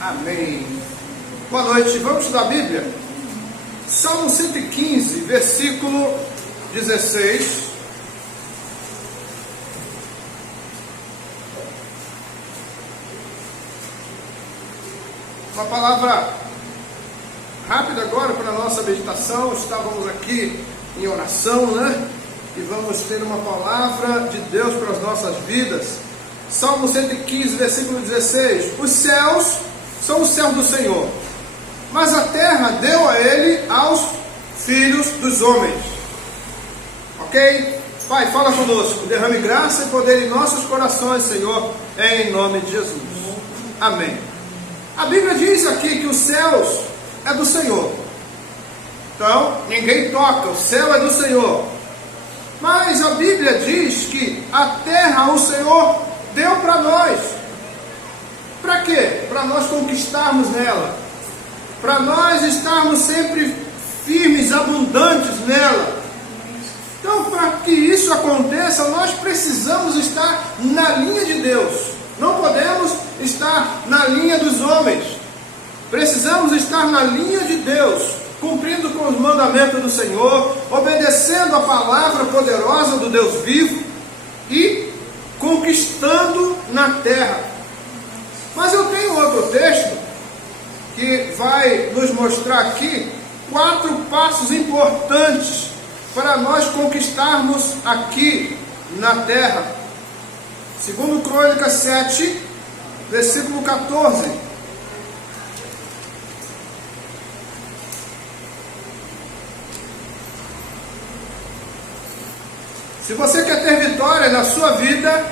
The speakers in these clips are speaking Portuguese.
Amém. Boa noite, vamos estudar a Bíblia? Salmo 115, versículo 16. Uma palavra rápida agora para a nossa meditação. Estávamos aqui em oração, né? E vamos ter uma palavra de Deus para as nossas vidas. Salmo 115, versículo 16. Os céus são os céus do Senhor, mas a terra deu a ele aos filhos dos homens. Ok? Pai, fala conosco. Derrame graça e poder em nossos corações, Senhor, em nome de Jesus. Amém. A Bíblia diz aqui que os céus é do Senhor. Então, ninguém toca, o céu é do Senhor. Mas a Bíblia diz que a terra o Senhor deu para nós. Para quê? Para nós conquistarmos nela. Para nós estarmos sempre firmes, abundantes nela. Então, para que isso aconteça, nós precisamos estar na linha de Deus. Não podemos estar na linha dos homens. Precisamos estar na linha de Deus, cumprindo com os mandamentos do Senhor, obedecendo a palavra poderosa do Deus vivo e conquistando na terra. Mas eu tenho outro texto que vai nos mostrar aqui 4 passos importantes para nós conquistarmos aqui na terra. Segundo Crônicas 7, versículo 14. Se você quer ter vitória na sua vida,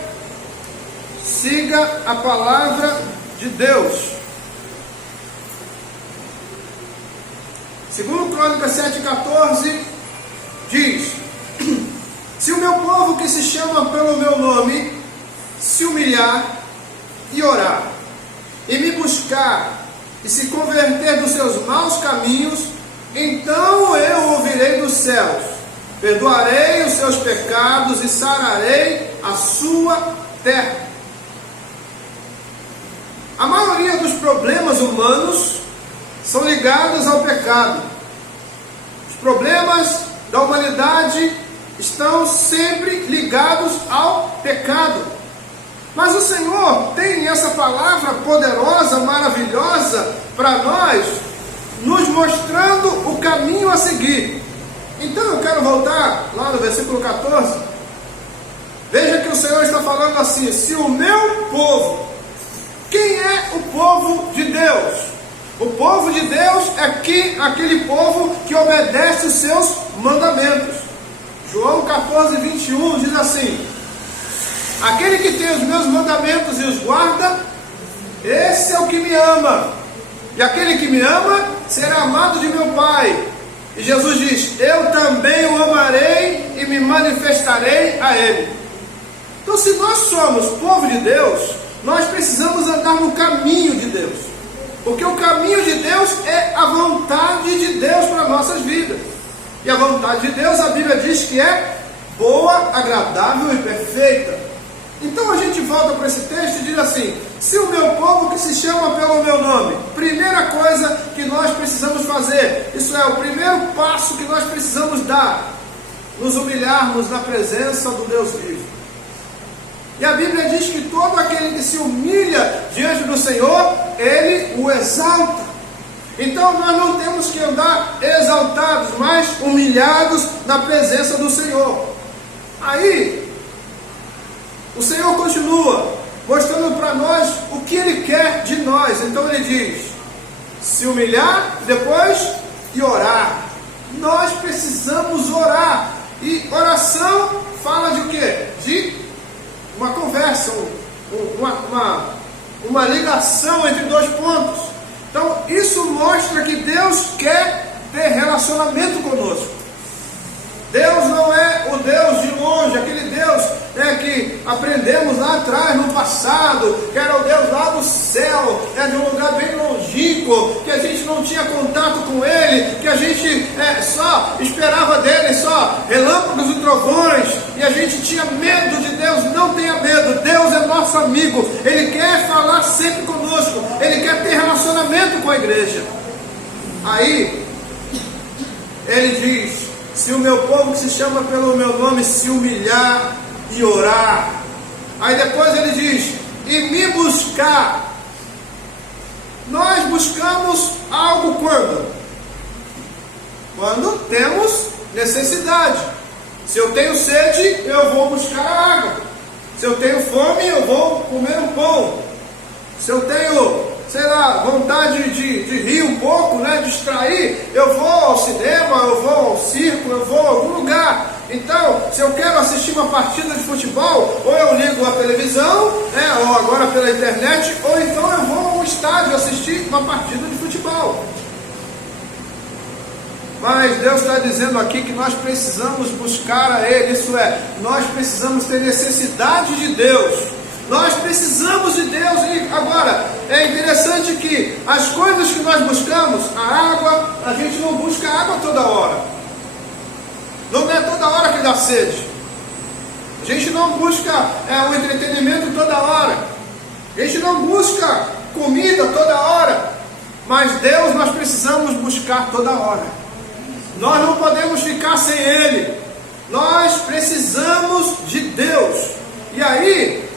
siga a palavra de Deus. Segundo Crônicas 7,14, diz: se o meu povo que se chama pelo meu nome se humilhar e orar, e me buscar, e se converter dos seus maus caminhos, então eu ouvirei dos céus, perdoarei os seus pecados e sararei a sua terra. A maioria dos problemas humanos são ligados ao pecado. Os problemas da humanidade estão sempre ligados ao pecado. Mas o Senhor tem essa palavra poderosa, maravilhosa para nós, nos mostrando o caminho a seguir. Então eu quero voltar lá no versículo 14. Veja que o Senhor está falando assim: se o meu povo, quem é o povo de Deus? O povo de Deus é aquele povo que obedece os seus mandamentos. João 14, 21 diz assim: aquele que tem os meus mandamentos e os guarda, esse é o que me ama. E aquele que me ama será amado de meu Pai. E Jesus diz: eu também o amarei e me manifestarei a ele. Então, se nós somos povo de Deus, nós precisamos andar no caminho de Deus. Porque o caminho de Deus é a vontade de Deus para nossas vidas. E a vontade de Deus, a Bíblia diz que é boa, agradável e perfeita. Então a gente volta para esse texto e diz assim: se o meu povo que se chama pelo meu nome, primeira coisa que nós precisamos fazer, isso é o primeiro passo que nós precisamos dar, nos humilharmos na presença do Deus vivo. E a Bíblia diz que todo aquele que se humilha diante do Senhor, Ele o exalta. Então nós não temos que andar exaltados, mas humilhados na presença do Senhor. Aí o Senhor continua mostrando para nós o que Ele quer de nós. Então Ele diz: se humilhar, depois e orar. Nós precisamos orar. E oração fala de o quê? De uma conversa, uma ligação entre 2 pontos. Então isso mostra que Deus quer ter relacionamento conosco. Deus não é o Deus de longe, aquele Deus que aprendemos lá atrás, no passado, que era o Deus lá do céu, de um lugar bem longínquo, que a gente não tinha contato com Ele, que a gente só esperava dEle, só relâmpagos e trovões, e a gente tinha medo de Deus. Não tenha medo, Deus é nosso amigo, Ele quer falar sempre conosco, Ele quer ter relacionamento a igreja. Aí, ele diz: se o meu povo que se chama pelo meu nome se humilhar e orar. Aí depois ele diz: e me buscar. Nós buscamos algo quando? Quando temos necessidade. Se eu tenho sede, eu vou buscar a água. Se eu tenho fome, eu vou comer um pão. Se eu tenho, sei lá, vontade de rir um pouco, né, distrair, eu vou ao cinema, eu vou ao circo, eu vou a algum lugar. Então, se eu quero assistir uma partida de futebol, ou eu ligo a televisão, né, ou agora pela internet, ou então eu vou ao estádio assistir uma partida de futebol. Mas Deus está dizendo aqui que nós precisamos buscar a Ele, isso é, nós precisamos ter necessidade de Deus. Nós precisamos de Deus. E agora, é interessante que as coisas que nós buscamos, a água, a gente não busca água toda hora. Não é toda hora que dá sede. A gente não busca o entretenimento toda hora. A gente não busca comida toda hora. Mas Deus nós precisamos buscar toda hora. Nós não podemos ficar sem Ele. Nós precisamos de Deus. E aí,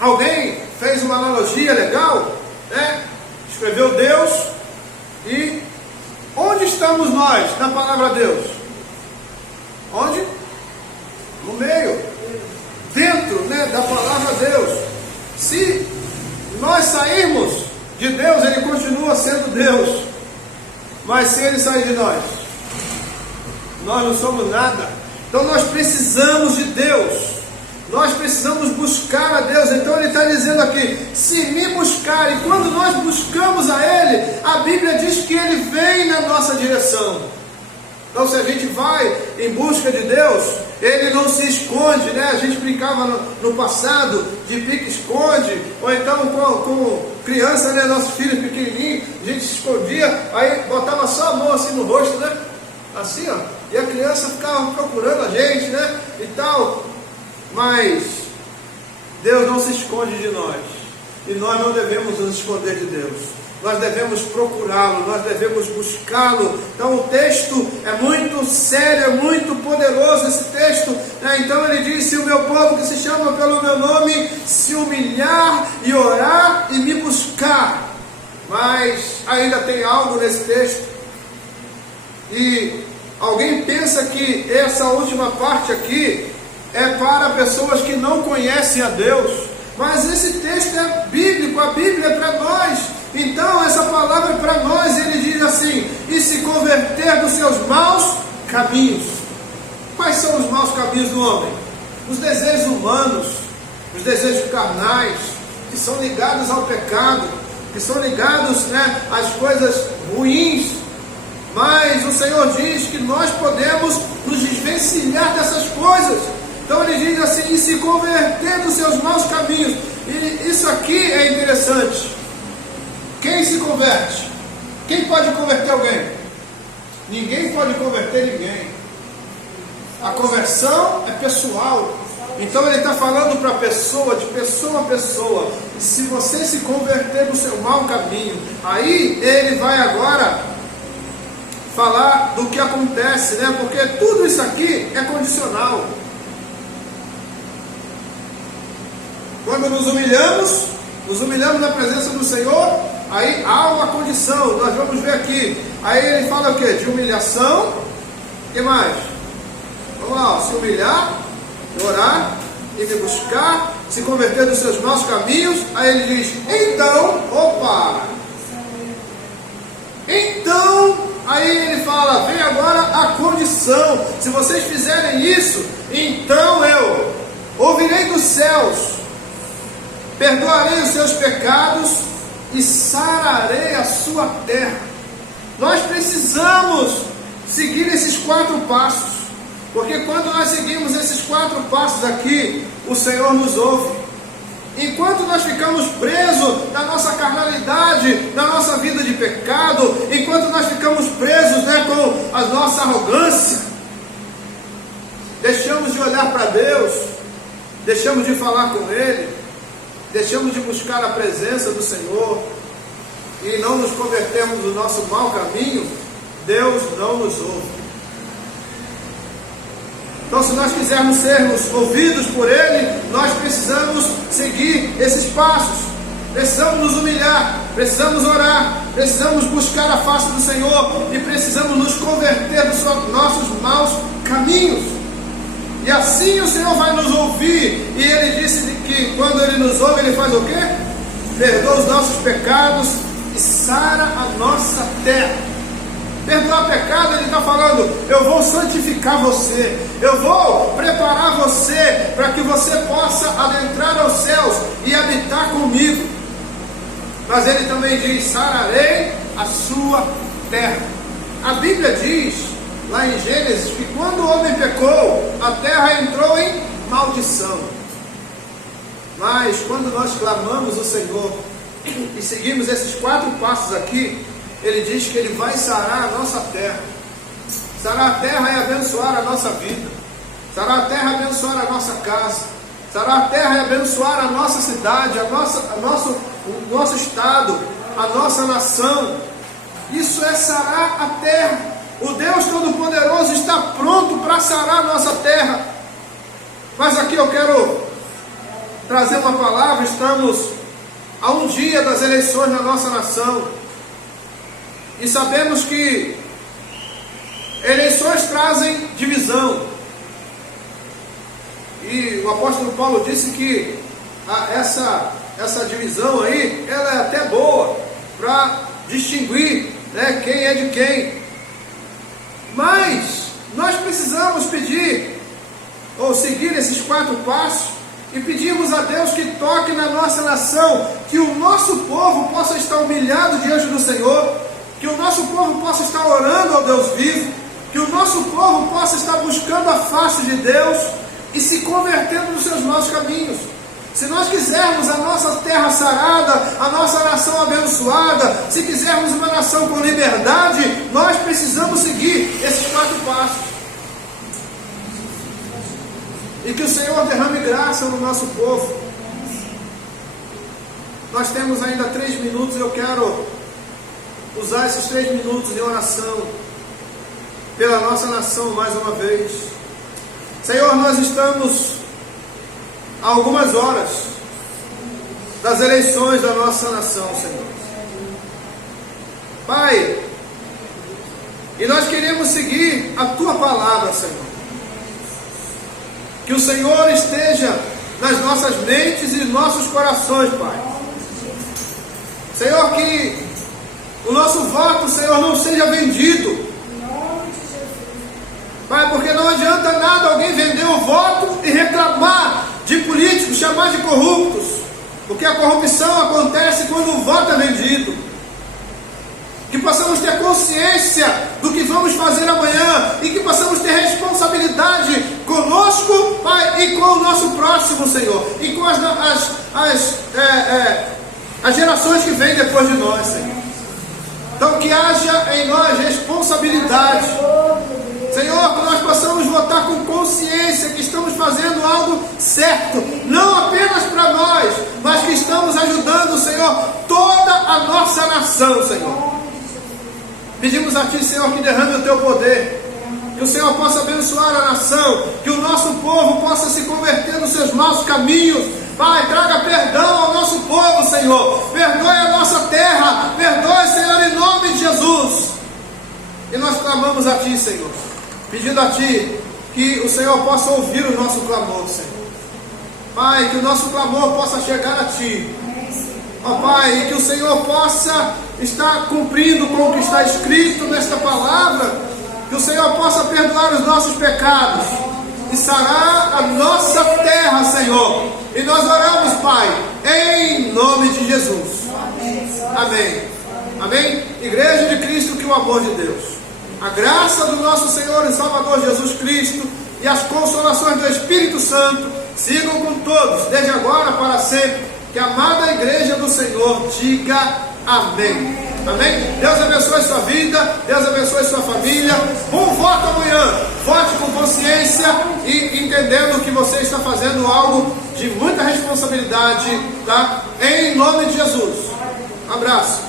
alguém fez uma analogia legal, né? Escreveu Deus e onde estamos nós na palavra Deus? Onde? No meio, dentro, né, da palavra Deus. Se nós sairmos de Deus, Ele continua sendo Deus. Mas se Ele sair de nós, nós não somos nada. Então nós precisamos de Deus. Nós precisamos buscar a Deus. Então ele está dizendo aqui: se me buscar. E quando nós buscamos a Ele, a Bíblia diz que Ele vem na nossa direção. Então se a gente vai em busca de Deus, Ele não se esconde, né? A gente brincava no passado de pique-esconde, ou então com criança, né? Nossos filhos pequenininhos, a gente se escondia, aí botava só a mão assim no rosto, né? Assim, ó. E a criança ficava procurando a gente, né? E tal. Mas Deus não se esconde de nós. E nós não devemos nos esconder de Deus. Nós devemos procurá-lo, nós devemos buscá-lo. Então o texto é muito sério, é muito poderoso esse texto, né? Então ele diz: se o meu povo que se chama pelo meu nome se humilhar e orar e me buscar. Mas ainda tem algo nesse texto. E alguém pensa que essa última parte aqui é para pessoas que não conhecem a Deus. Mas esse texto é bíblico, a Bíblia é para nós. Então essa palavra é para nós. Ele diz assim: e se converter dos seus maus caminhos. Quais são os maus caminhos do homem? Os desejos humanos, os desejos carnais, que são ligados ao pecado, que são ligados, né, às coisas ruins. Mas o Senhor diz que nós podemos nos desvencilhar dessas coisas. Então ele diz assim: e se converter dos seus maus caminhos. E isso aqui é interessante. Quem se converte? Quem pode converter alguém? Ninguém pode converter ninguém. A conversão é pessoal. Então ele está falando para a pessoa, de pessoa a pessoa. E se você se converter do seu mau caminho, aí ele vai agora falar do que acontece, né? Porque tudo isso aqui é condicional. Quando nos humilhamos na presença do Senhor, aí há uma condição, nós vamos ver aqui. Aí ele fala o que? De humilhação. O que mais? Vamos lá, ó, se humilhar, orar e me buscar, se converter dos seus maus caminhos. Aí ele diz: então, aí ele fala, vem agora a condição. Se vocês fizerem isso, então eu ouvirei dos céus, perdoarei os seus pecados e sararei a sua terra. Nós precisamos seguir esses 4 passos, porque quando nós seguimos esses 4 passos aqui, o Senhor nos ouve. Enquanto nós ficamos presos na nossa carnalidade, na nossa vida de pecado, enquanto nós ficamos presos, né, com a nossa arrogância, deixamos de olhar para Deus, deixamos de falar com Ele, deixamos de buscar a presença do Senhor. e não nos convertermos do nosso mau caminho, Deus não nos ouve. Então, se nós quisermos sermos ouvidos por Ele, nós precisamos seguir esses passos. Precisamos nos humilhar, precisamos orar, precisamos buscar a face do Senhor e precisamos nos converter dos nossos maus caminhos. E assim o Senhor vai nos ouvir. E Ele disse que quando Ele nos ouve, Ele faz o quê? Perdoa os nossos pecados e sara a nossa terra. Perdoar pecado, Ele está falando: eu vou santificar você, eu vou preparar você para que você possa adentrar aos céus e habitar comigo. Mas Ele também diz: sararei a sua terra. A Bíblia diz lá em Gênesis que quando o homem pecou, a terra entrou em maldição. Mas quando nós clamamos ao Senhor e seguimos esses 4 passos aqui, Ele diz que Ele vai sarar a nossa terra. Sarar a terra é abençoar a nossa vida. Sarar a terra é abençoar a nossa casa. Sarar a terra é abençoar a nossa cidade, o nosso estado, a nossa nação. Isso é sarar a terra. O Deus Todo-Poderoso está pronto para sarar a nossa terra. Mas aqui eu quero trazer uma palavra. Estamos a um dia das eleições na nossa nação. E sabemos que eleições trazem divisão. E o apóstolo Paulo disse que essa divisão aí, ela é até boa para distinguir, né, quem é de quem. Mas nós precisamos pedir, ou seguir esses 4 passos, e pedirmos a Deus que toque na nossa nação, que o nosso povo possa estar humilhado diante do Senhor, que o nosso povo possa estar orando ao Deus vivo, que o nosso povo possa estar buscando a face de Deus e se convertendo nos seus maus caminhos. Se nós quisermos a nossa terra sarada, a nossa nação abençoada, se quisermos uma nação com liberdade, nós precisamos seguir esses 4 passos. E que o Senhor derrame graça no nosso povo. Nós temos ainda 3 minutos, eu quero usar esses 3 minutos em oração pela nossa nação mais uma vez. Senhor, nós estamos a algumas horas das eleições da nossa nação, Senhor. Pai, e nós queremos seguir a Tua palavra, Senhor. Que o Senhor esteja nas nossas mentes e nossos corações, Pai. Senhor, que o nosso voto, Senhor, não seja vendido. Pai, porque não adianta nada alguém vender o voto e reclamar de políticos, chamar de corruptos. Porque a corrupção acontece quando o voto é vendido. Que possamos ter consciência do que vamos fazer amanhã e que possamos ter responsabilidade conosco, Pai, e com o nosso próximo, Senhor, e com as gerações que vêm depois de nós, Senhor. Então que haja em nós responsabilidade, Senhor, que nós possamos votar com consciência que estamos fazendo algo certo, não apenas para nós, mas que estamos ajudando, Senhor, toda a nossa nação, Senhor. Pedimos a Ti, Senhor, que derrame o Teu poder, que o Senhor possa abençoar a nação, que o nosso povo possa se converter nos seus maus caminhos. Pai, traga perdão ao nosso povo, Senhor. Perdoe a nossa terra. Perdoe, Senhor, em nome de Jesus. E nós clamamos a Ti, Senhor, pedindo a Ti que o Senhor possa ouvir o nosso clamor, Senhor. Pai, que o nosso clamor possa chegar a Ti. Ó Pai, e que o Senhor possa estar cumprindo com o que está escrito nesta palavra. Que o Senhor possa perdoar os nossos pecados e sarar a nossa terra, Senhor. E nós oramos, Pai, em nome de Jesus. Amém. Amém? Igreja de Cristo, que o amor de Deus, a graça do nosso Senhor e Salvador Jesus Cristo e as consolações do Espírito Santo sigam com todos, desde agora para sempre. Que a amada igreja do Senhor diga amém. Amém? Deus abençoe sua vida, Deus abençoe sua família. Bom voto amanhã. Vote com consciência e entendendo que você está fazendo algo de muita responsabilidade, tá? Em nome de Jesus. Um abraço.